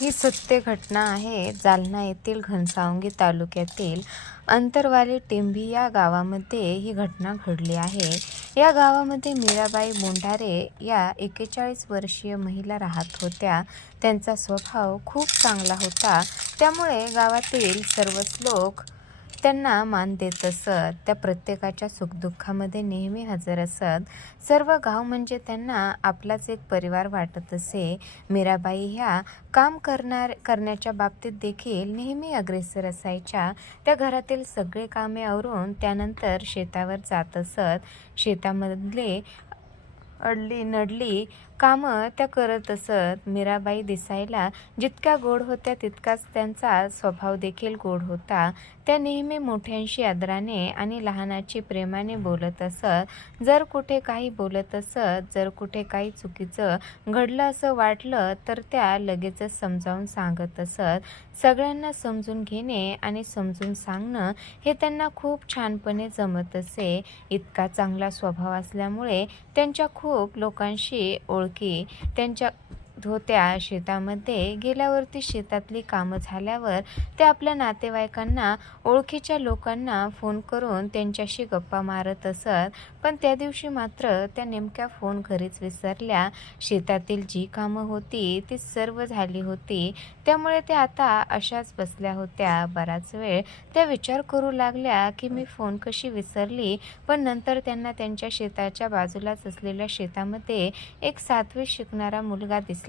ही सत्य घटना आहे जालना येथील घनसावंगी तालुक्यातील अंतरवाली टिंभी या गावामध्ये ही घटना घडली आहे. या गावामध्ये मीराबाई बोंढारे या एकेचाळीस वर्षीय महिला राहत होत्या. त्यांचा स्वभाव खूप चांगला होता. त्यामुळे गावातील सर्वच लोक त्यांना मान देत असत त्या प्रत्येकाच्या सुखदुःखामध्ये नेहमी हजर असत. सर्व गाव म्हणजे त्यांना आपलाच एक परिवार वाटत असे. मीराबाई ह्या काम करणार करण्याच्या बाबतीत देखील नेहमी अग्रेसर असायच्या. त्या घरातील सगळे कामे आवरून त्यानंतर शेतावर जात असत. शेतामधले अडली नडली कामं त्या करत असत मीराबाई दिसायला जितक्या गोड होत्या तितकाच त्यांचा स्वभाव देखील गोड होता. त्या नेहमी मोठ्यांशी आदराने आणि लहानाची प्रेमाने बोलत असत. जर कुठे काही बोलत असत जर कुठे काही चुकीचं घडलं असं वाटलं तर त्या लगेचच समजावून सांगत असत. सगळ्यांना समजून घेणे आणि समजून सांगणं हे त्यांना खूप छानपणे जमत असे. इतका चांगला स्वभाव असल्यामुळे त्यांच्या खूप लोकांशी ओळख की त्यांच्या होत्या शेतामध्ये गेल्यावरती शेतातली कामं झाल्यावर ते आपल्या नातेवाईकांना ओळखीच्या लोकांना फोन करून त्यांच्याशी गप्पा मारत असत. पण त्या दिवशी मात्र त्या नेमक्या फोन घरीच विसरल्या. शेतातील जी कामं होती ती सर्व झाली होती. त्यामुळे त्या आता अशाच बसल्या होत्या. बराच वेळ त्या विचार करू लागल्या की मी फोन कशी विसरली? पण नंतर त्यांना त्यांच्या शेताच्या बाजूलाच असलेल्या शेतामध्ये एक सातवी शिकणारा मुलगा दिसला.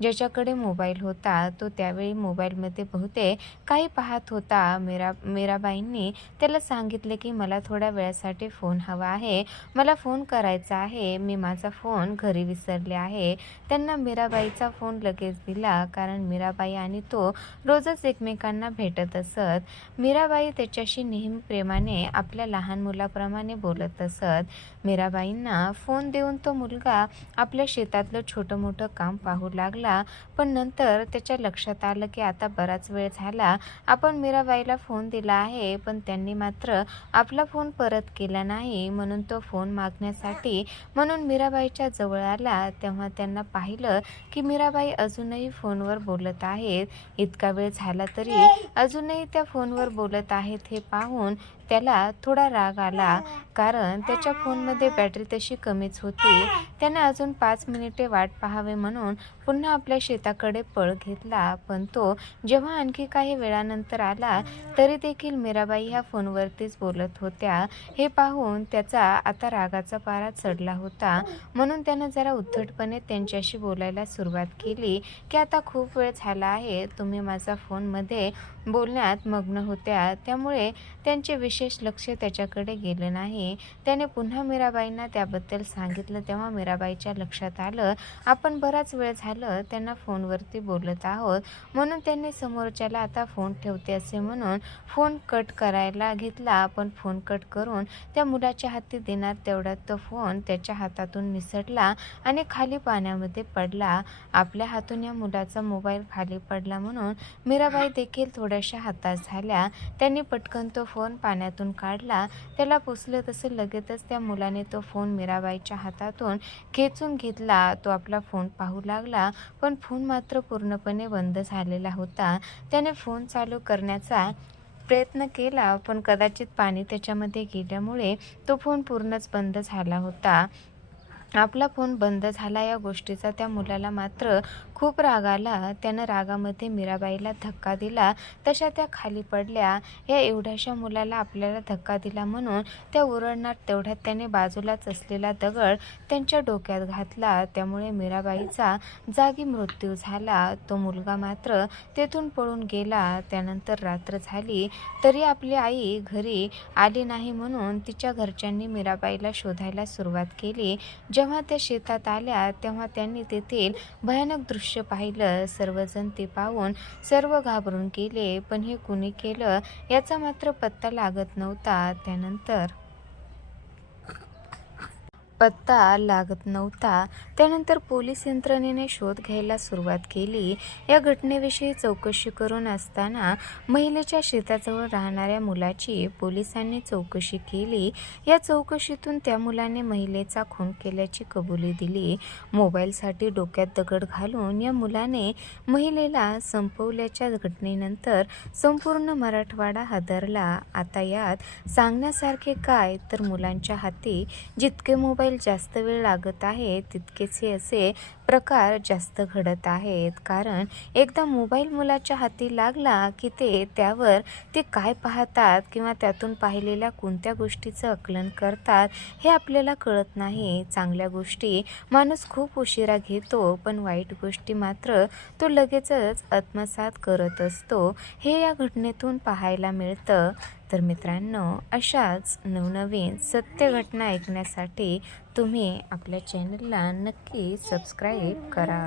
ज्याच्याकडे मोबाईल होता तो त्यावेळी मोबाईलमध्ये बहुतेक काही पाहत होता. मीरा मीराबाईंनी त्याला सांगितले की मला थोड्या वेळासाठी फोन हवा आहे. मला फोन करायचा आहे. मी माझा फोन घरी विसरले आहे. त्यांना मीराबाईचा फोन लगेच दिला कारण मीराबाई आणि तो रोजच एकमेकांना भेटत असत. मीराबाई त्याच्याशी नेहमी प्रेमाने आपल्या लहान मुलाप्रमाणे बोलत असत. मीराबाईंना फोन देऊन तो मुलगा आपल्या शेतातलं छोटं मोठं काम पाहू लागला. पण नंतर त्याच्या लक्षात आलं की आता बराच वेळ झाला. आपण मीराबाईला फोन दिला आहे पण त्यांनी मात्र आपला फोन परत केला नाही. म्हणून तो फोन मागण्यासाठी म्हणून मीराबाईच्या जवळ आला. तेव्हा त्यांना पाहिलं की मीराबाई अजूनही फोनवर बोलत आहेत. इतका वेळ झाला तरी अजूनही त्या फोनवर बोलत आहेत हे पाहून त्याला थोडा राग आला. कारण त्याच्या फोनमध्ये बॅटरी तशी कमीच होती. त्याने अजून पाच मिनिटे वाट पाहावे म्हणून पुन्हा आपल्या शेताकडे पळ घेतला. पण तो जेव्हा आणखी काही वेळानंतर आला तरी देखील मीराबाई ह्या फोनवरतीच बोलत होत्या. हे पाहून त्याचा आता रागाचा पारा चढला होता. म्हणून त्यानं जरा उद्धटपणे त्यांच्याशी बोलायला सुरुवात केली की आता खूप वेळ झाला आहे. तुम्ही माझा फोनमध्ये बोलण्यात मग्न होत्या. त्यामुळे त्यांचे विशेष लक्ष त्याच्याकडे गेलं नाही. त्याने पुन्हा मीराबाईंना त्याबद्दल सांगितलं. तेव्हा मीराबाईच्या लक्षात आलं आपण बराच वेळ झालं त्यांना फोनवरती बोलत आहोत. म्हणून त्यांनी समोरच्याला आता फोन ठेवते असे म्हणून फोन कट करायला घेतला. पण फोन कट करून त्या मुलाच्या हाती देणार तेवढ्यात तो फोन त्याच्या हातातून निसटला आणि खाली पाण्यामध्ये पडला. आपल्या हातून या मुलाचा मोबाईल खाली पडला म्हणून मीराबाई देखील थोड्याशा हातात झाल्या. त्यांनी पटकन तो फोन पाण्यात हातातून काढला त्याला पुसलं तसं लगेचच त्या मुलाने तो फोन मीराबाईच्या हातातून खेचून घेतला. तो आपला फोन पाहू लागला पण फोन मात्र पूर्णपणे बंद झालेला होता. त्याने फोन चालू करण्याचा प्रयत्न केला पण कदाचित पाणी त्याच्यामध्ये गेल्यामुळे तो फोन पूर्णच बंद झाला होता. आपला फोन बंद झाला या गोष्टीचा त्या मुलाला मात्र खूप राग आला. त्यानं रागामध्ये मीराबाईला धक्का दिला. तशा त्या खाली पडल्या. या एवढ्याशा मुलाला आपल्याला धक्का दिला म्हणून त्या ओरडणार तेवढ्यात त्याने बाजूलाच असलेला दगड त्यांच्या डोक्यात घातला. त्यामुळे मीराबाईचा जागी मृत्यू झाला. तो मुलगा मात्र तेथून पळून गेला. त्यानंतर रात्र झाली. तरी आपली आई घरी आली नाही म्हणून तिच्या घरच्यांनी मीराबाईला शोधायला सुरुवात केली. जेव्हा त्या शेतात आल्या तेव्हा त्यांनी तेथील भयानक दृश्य पाहिलं सर्वजण ते पाहून सर्व घाबरून गेले. पण हे कुणी केलं याचा मात्र पत्ता लागत नव्हता. त्यानंतर पत्ता लागत नव्हता. त्यानंतर पोलीस यंत्रणेने शोध घ्यायला सुरुवात केली. या घटनेविषयी चौकशी करून असताना महिलेच्या शेताजवळ राहणाऱ्या मुलाची पोलिसांनी चौकशी केली. या चौकशीतून त्या मुलाने महिलेचा खून केल्याची कबुली दिली. मोबाईलसाठी डोक्यात दगड घालून या मुलाने महिलेला संपवल्याच्या घटनेनंतर संपूर्ण मराठवाडा हादरला. आता यात सांगण्यासारखे काय? तर मुलांच्या हाती जितके मोबाईल मोबाईल जास्त वेळ लागत आहे तितकेच हे असे प्रकार जास्त घडत आहेत. कारण एकदा मोबाईल मुलाच्या हाती लागला की ते त्यावर ते काय पाहतात किंवा त्यातून पाहिलेल्या कोणत्या गोष्टीचं आकलन करतात हे आपल्याला कळत नाही. चांगल्या गोष्टी माणूस खूप उशिरा घेतो पण वाईट गोष्टी मात्र तो लगेचच आत्मसात करत असतो. हे या घटनेतून पाहायला मिळतं. तर मित्रांनो अशाच नवनवीन सत्य घटना ऐकण्यासाठी तुम्ही आपल्या चॅनलला नक्की सबस्क्राईब करा.